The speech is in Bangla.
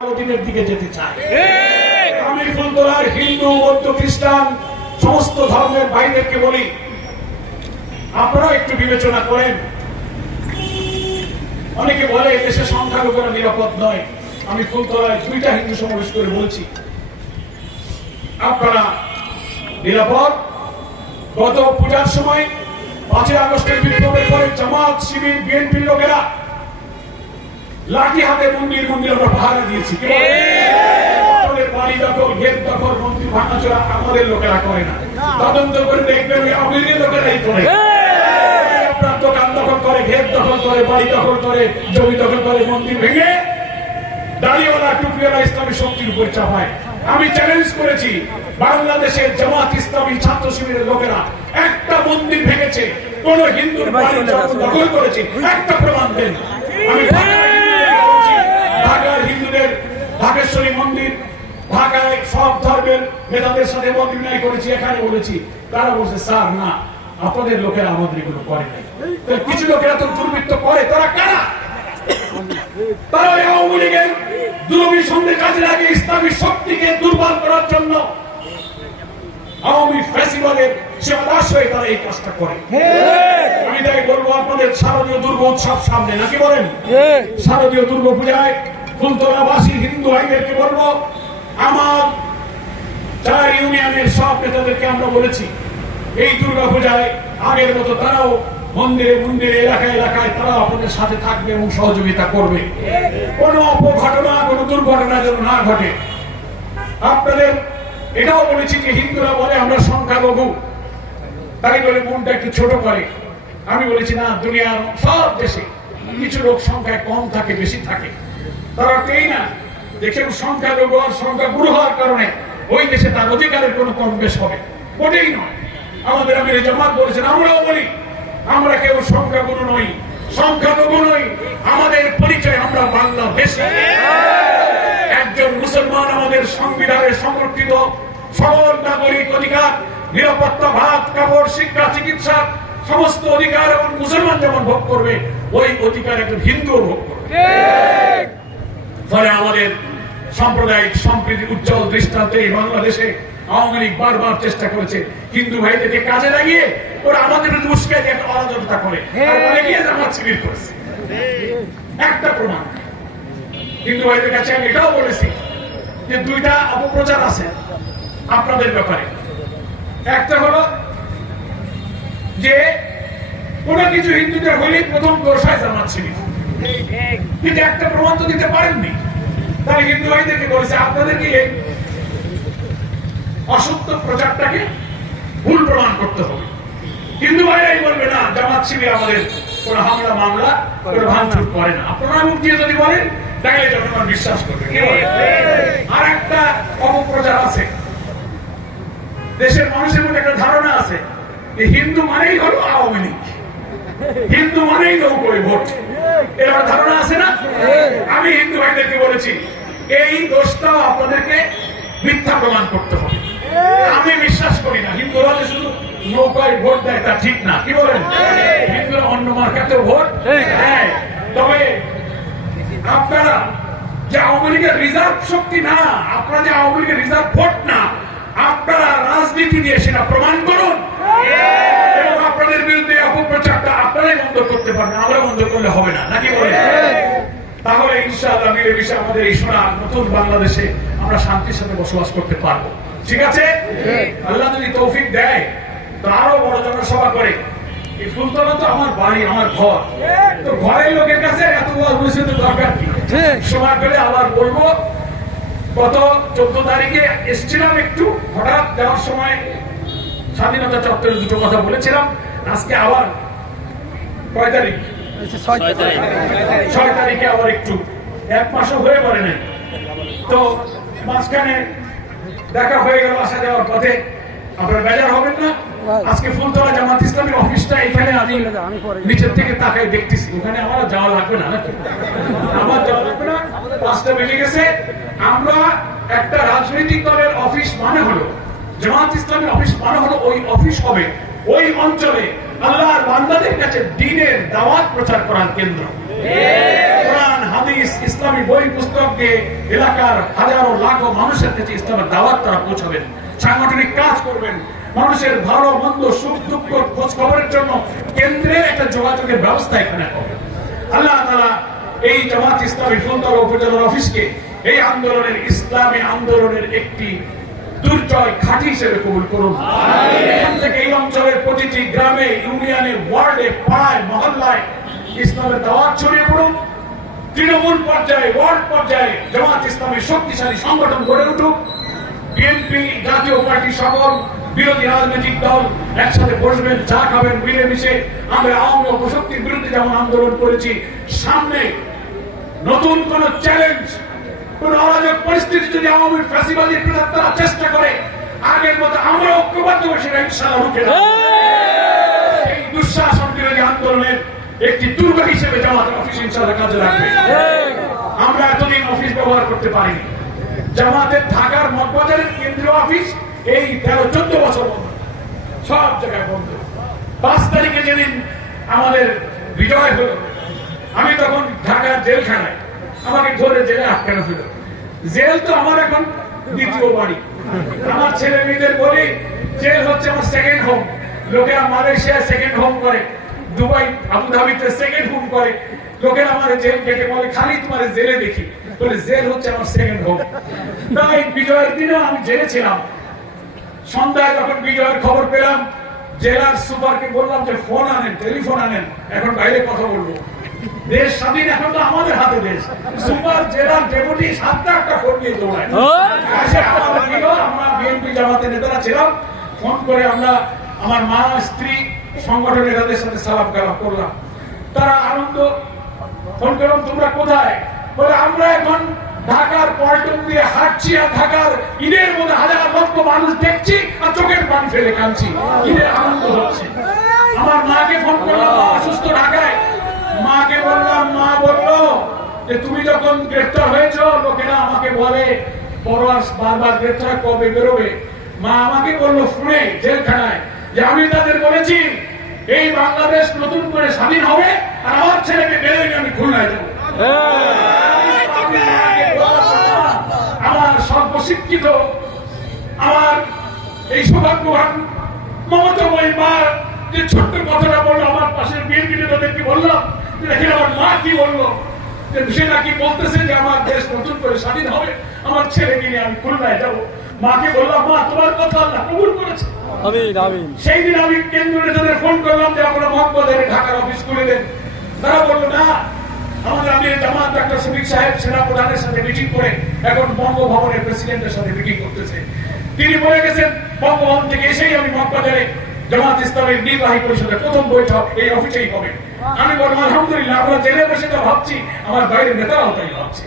দিনের দিকে যেতে চায়। আমি ফুলতলার হিন্দু, বৌদ্ধ, খ্রিস্টান সমস্ত ধর্মের ভাইদেরকে বলি, আপনারা একটু বিবেচনা করেন। অনেকে বলে দেশে সংখ্যালঘুরা নিরাপদ নয়। আমি ফুলতলায় 2টা হিন্দু সমাবেশ করে বলছি, আপনারা নিরাপদ। গত পূজার সময় 5ই আগস্টের বিপ্লবের পরে জামাত, শিবির, বিএনপির লোকেরা লাঠি হাতে মন্দির আমরা পাহারা দিয়েছি। বাড়ি দখল, গেট দখল, মন্দির ভাঙাচোরা আমাদের লোকেরা করে না। তদন্ত করে দেখবেন আওয়ামী লীগের লোকেরাই করে। আপনার দোকান দখল করে, গেট দখল করে, বাড়ি দখল করে, জমি দখল করে, মন্দির ভেঙে দাড়িওয়ালা টুপিওয়ালা ইসলামী শক্তির উপর চাপায়। আমি চ্যালেঞ্জ করেছি, বাংলাদেশের জামাত, ইসলামী, ছাত্র শিবিরের লোকেরা একটা মন্দির ভেঙেছে, কোন হিন্দুর বাড়ি দখল করেছে, একটা প্রমাণ দেন। আমি ঢাকার হিন্দুদের ঢাকেশ্বরী মন্দির, ঢাকায় সব ধর্মের নেতাদের সাথে মত বিনিময় করেছি, এখানে বলেছি। তারা বলছে স্যার না, আপনাদের লোকেরা আমাদের এগুলো করে নাই। কিছু লোকেরা তো দুর্বৃত্ত করে, তারা কারা? তারা আওয়ামী লীগের দুর্বৃত্তের সঙ্গে কাজে লাগে ইসলামী শক্তিকে দুর্বল করার জন্য। আওয়ামী ফ্যাসিবাদের সেবাদাস হয়ে তারা এই কাজটা করে। আমি তাই বলবো, আপনাদের শারদীয় দুর্গা উৎসব সামনে, নাকি বলেন? শারদীয় দুর্গা পূজায় ফুলতলাবাসী হিন্দু ভাইদেরকে বলবো, আমার 4 ইউনিয়নের সব নেতাদেরকে আমরা বলেছি, এই দুর্গা পূজায় আগের মতো তারাও মন্দিরে মন্দিরে, এলাকায় এলাকায় তারা আপনাদের সাথে থাকবে এবং সহযোগিতা করবে। কোনো অপঘটনা, কোনো দুর্ঘটনা যেন না ঘটে। আপনাদের এটাও বলেছি যে হিন্দুরা বলে আমরা সংখ্যালঘু, তাই বলে মনটা একটু ছোট করে। আমি বলেছি না, দুনিয়ার সব দেশে কিছু লোক সংখ্যায় কম থাকে, বেশি থাকে। তারা এই না দেখেন সংখ্যালঘু আর সংখ্যাগুরু হওয়ার কারণে ওই দেশে তার অধিকারের কোনো কম বেশ হবে, ওটাই নয়। আমাদের আমির জামাত বলেছেন, আমরাও বলি আমরা কেউ সংখ্যাগুরু নই, সংখ্যালঘু নই। আমাদের পরিচয় আমরা বাংলাদেশী। একজন মুসলমান আমাদের সংবিধানের সংরক্ষিত সকল নাগরিক অধিকার, নিরাপত্তা, ভাত, কাপড়, শিক্ষা, চিকিৎসা সমস্ত অধিকার এবং মুসলমান যেমন ভোগ করবে, ওই অধিকার একজন হিন্দুও ভোগ করবে। ফলে আমাদের সাম্প্রদায়িক সম্প্রীতির উজ্জ্বল দৃষ্টান্ত এই বাংলাদেশে আওয়ামী লীগ বারবার চেষ্টা করেছে হিন্দু ভাইদেরকে কাজে লাগিয়ে ওরা আমাদের বিরুদ্ধে উস্কে দিয়ে একটা অরাজকতা করে, জামাত শিবির করেছে। একটা প্রমাণ হিন্দু ভাইদের কাছে আমি এটাও বলেছি যে 2টা অপপ্রচার আছে আপনাদের ব্যাপারে। একটা হলো যে কোন কিছু হিন্দুদের হলেই প্রথম দোষায় জামাত শিবির, কিন্তু একটা প্রমাণ তো দিতে পারেননি। তাহলে হিন্দু ভাইদেরকে বলেছে আপনাদেরকে এই অসত্য প্রচারটাকে ভুল প্রমাণ করতে হবে। হিন্দু ভাইরাই বলবে না জামাত শিবির আমাদের কোন হামলা মামলা কোন ভাঙচুর করে না। আপনারা মুখ দিয়ে যদি বলেন তাহলে জনগণ বিশ্বাস করবে। আর একটা অপপ্রচার আছে, দেশের মানুষের মধ্যে একটা ধারণা আছে যে হিন্দু মানেই হলো আওয়ামী লীগ, হিন্দু মানেই নৌকোয় ভোট, এর ধারণা আছে না? আমি হিন্দু ভাইদেরকে বলেছি এই দোষটাও আপনাদেরকে মিথ্যা প্রমাণ করতে হবে। আমি বিশ্বাস করি না হিন্দুরা যে শুধু নৌকায় ভোট দেয় তা ঠিক না, কি বলেন? হিন্দুরা অন্য মার্কাতেও ভোট দেয়। তবে আপনারা যে আওয়ামী লীগের রিজার্ভ শক্তি না, আপনারা যে আওয়ামী লীগের রিজার্ভ ভোট না, আপনারা রাজনীতি দিয়ে সেটা প্রমাণ করুন এবং আপনাদের বিরুদ্ধে অপপ্রচারটা আপনারাই বন্ধ করতে পারবেন, আমরা বন্ধ করলে হবে না, নাকি বলেন? তাহলে ইনশাআল্লাহ মিলেমিশে আমাদের এই সোনার নতুন বাংলাদেশে আমরা শান্তির সাথে বসবাস করতে পারবো। ঠিক আছে? আল্লাহ যদি তৌফিক দেয় তো আরো বড় জনসভা করে। এই ফুলতলা তো আমার বাড়ি, আমার ঘর, তো ঘরের লোকের কাছে এত দরকার কি? সময় পেলে আবার বলবো। গত 14 তারিখে এসেছিলাম, একটু হঠাৎ যাওয়ার সময় স্বাধীনতা চত্বরে 2টো কথা বলেছিলাম। আজকে আবার কয় তারিখ? 6 তারিখে আবার একটু, 1 মাসও হয়ে পড়ে নাই, তো মাঝখানে দেখা হয়ে গেল আসা যাওয়ার পথে। আপনারা বেজার হবেন না। আজকে ফুলতলা জামাত ইসলামের অফিসটা এখানে আমি নিচের থেকে তাকাই দেখতেছি, ওখানে আমার যাওয়া লাগবে না, নাকি? আমার যাওয়া লাগবে না, 5টা বেজে গেছে। আমরা একটা রাজনৈতিক দলের অফিস মানে হলো, জামাত ইসলামের অফিস মানে হলো ওই অফিস হবে ওই অঞ্চলে আল্লাহর বান্দাদের কাছে দ্বীনের দাওয়াত প্রচার করার কেন্দ্র। কোরআন হাদিস ইসলামী বই পুস্তক দিয়ে এলাকার হাজারো লাখো মানুষের কাছে ইসলামের দাওয়াত তারা পৌঁছাবেন, সাংগঠনিক কাজ করবেন, মানুষের ভালো মন্দ সুখ দুঃখ খোঁজ খবরের জন্য কেন্দ্রের একটা যোগাযোগের ব্যবস্থা এখানে হবে। আল্লাহ তাআলা এই জামাত ইসলামী ফুলতলা উপজেলার অফিসকে এই আন্দোলনের ইসলামী আন্দোলনের একটি দুর্জয় ঘাঁটি হিসেবে কবুল করুন। এখান থেকে এই অঞ্চলের প্রতিটি গ্রামে, ইউনিয়নে, ওয়ার্ডে, পাড়ায়, মহল্লায় ইসলামের দাওয়াত ছড়িয়ে পড়ুন। তৃণমূল পর্যায়ে, ওয়ার্ড পর্যায়ে জামাত ইসলামের শক্তিশালী সংগঠন গড়ে উঠুক। বিএনপি, জাতীয় পার্টি, সকল বিরোধী রাজনৈতিক দল একসাথে বসবেন, চা খাবেন, মিলেমিশে। আমরা আওয়ামী অপশক্তির বিরুদ্ধে যেমন আন্দোলন করেছি, সামনে নতুন কোন চ্যালেঞ্জ, কোন অরাজক পরিস্থিতি যদি আওয়ামী ফ্যাসিবাদী প্রেতাত্মারা চেষ্টা করে, আগের মতো আমরা ঐক্যবদ্ধ হয়ে সেটা ইনশাআল্লাহ রুখে দেব। এই দুঃশাসন বিরোধী আন্দোলনের একটি দুর্গ হিসেবে জামাত অফিস ইনশাআল্লাহ কাজে লাগবে। আমরা এতদিন অফিস ব্যবহার করতে পারিনি। জামাতের ঢাকার মগবাজারের কেন্দ্রীয় অফিস এই 13-14 বছর বন্ধ, সব জায়গায় বন্ধ। 5 তারিখে যেদিন আমাদের বিজয় হলো, আমি তখন ঢাকার জেলখানায়, আমাকে ধরে জেলে আটকানো ছিল। জেল তো আমার এখন দ্বিতীয় বাড়ি। আমার ছেলে মেয়েদের বলি জেল হচ্ছে আমার সেকেন্ড হোম। লোকেরা মালয়েশিয়া সেকেন্ড হোম করে, দুবাই আবুধাবিতে সেকেন্ড হোম করে। লোকেরা আমার জেল কেটে বলে খালি তোমার জেলে দেখি, বলে জেল হচ্ছে আমার সেকেন্ড হোম। তাই বিজয়ের দিনেও আমি জেলে ছিলাম। সন্ধ্যায় যখন বিজয়ের খবর পেলাম, জেলার সুপারকে বললাম যে ফোন আনেন, টেলিফোন আনেন, এখন বাইরে কথা বলবো। দেশ স্বাধীন, এখন তো আমাদের হাতে দেশ। সুপার, জেলার ডেপুটি 7-8টা ফোন নিয়ে দৌড়ায়। আমরা বিএনপি জামাতের নেতারা ছিলাম, ফোন করে আমরা আমার মা, স্ত্রী, সংগঠনের নেতাদের সাথে সালাম কালাম করলাম। তারা আনন্দ। ফোন করলাম তোমরা কোথায়? বলে আমরা এখন ঢাকার পল্টন দিয়ে হাঁটছি, আর ঢাকার ঈদের মধ্যে হাজার লক্ষ মানুষ দেখছি আর চোখের পানি ফেলে কাঁদছি। ঈদের আনন্দ হচ্ছে। আমার মাকে ফোন করলাম, অসুস্থ ঢাকায়। মাকে বললাম, মা বললো যে তুমি যখন গ্রেফতার হয়েছ, লোকেরা আমাকে বলে পরোয়ার বারবার গ্রেফতার কবে বেরোবে। মা আমাকে বললো ফোনে জেলখানায় যে আমি তাদের বলেছি এই বাংলাদেশ নতুন করে স্বাধীন হবে, আর আমার ছেলেকে বেড়ে আমি খুলনায় যাবো। আমার সর্বশিক্ষিত, আমার এই সৌভাগ্যবান মমতাময়ী মা যে ছোট্ট কথাটা বললো, আমার পাশের বিএনপি নেতাদেরকে বললাম, দেখেন আমার মা কি বললো, সে নাকি বলতেছে যে আমার দেশ নতুন করে স্বাধীন হবে, আমার ছেলেকে নিয়ে আমি খুলনায় যাবো। মাকে বললাম, মা তোমার কথা আল্লাহ কবুল করেছে। সেই দিন আমি কেন্দ্রীয় নেতাদের ফোন করলাম যে আপনারা মগবাজারে ঢাকার অফিস খুলে দেন। তারা বললো না, আমাদের আমির জামাত ডাক্তার শফিক সাহেব সেনা প্রধানের সাথে মিটিং করে এখন বঙ্গভবনের প্রেসিডেন্টের সাথে মিটিং করতেছে। তিনি বলে গেছেন বঙ্গভবন থেকে এসেই আমি মগবাজারে জামাত ইসলামের নির্বাহী পরিষদের প্রথম বৈঠক এই অফিসেই হবে। আমি বললাম আলহামদুলিল্লাহ, আমরা জেলে বসে তো ভাবছি, আমার বাইরের নেতারাও তাই ভাবছে।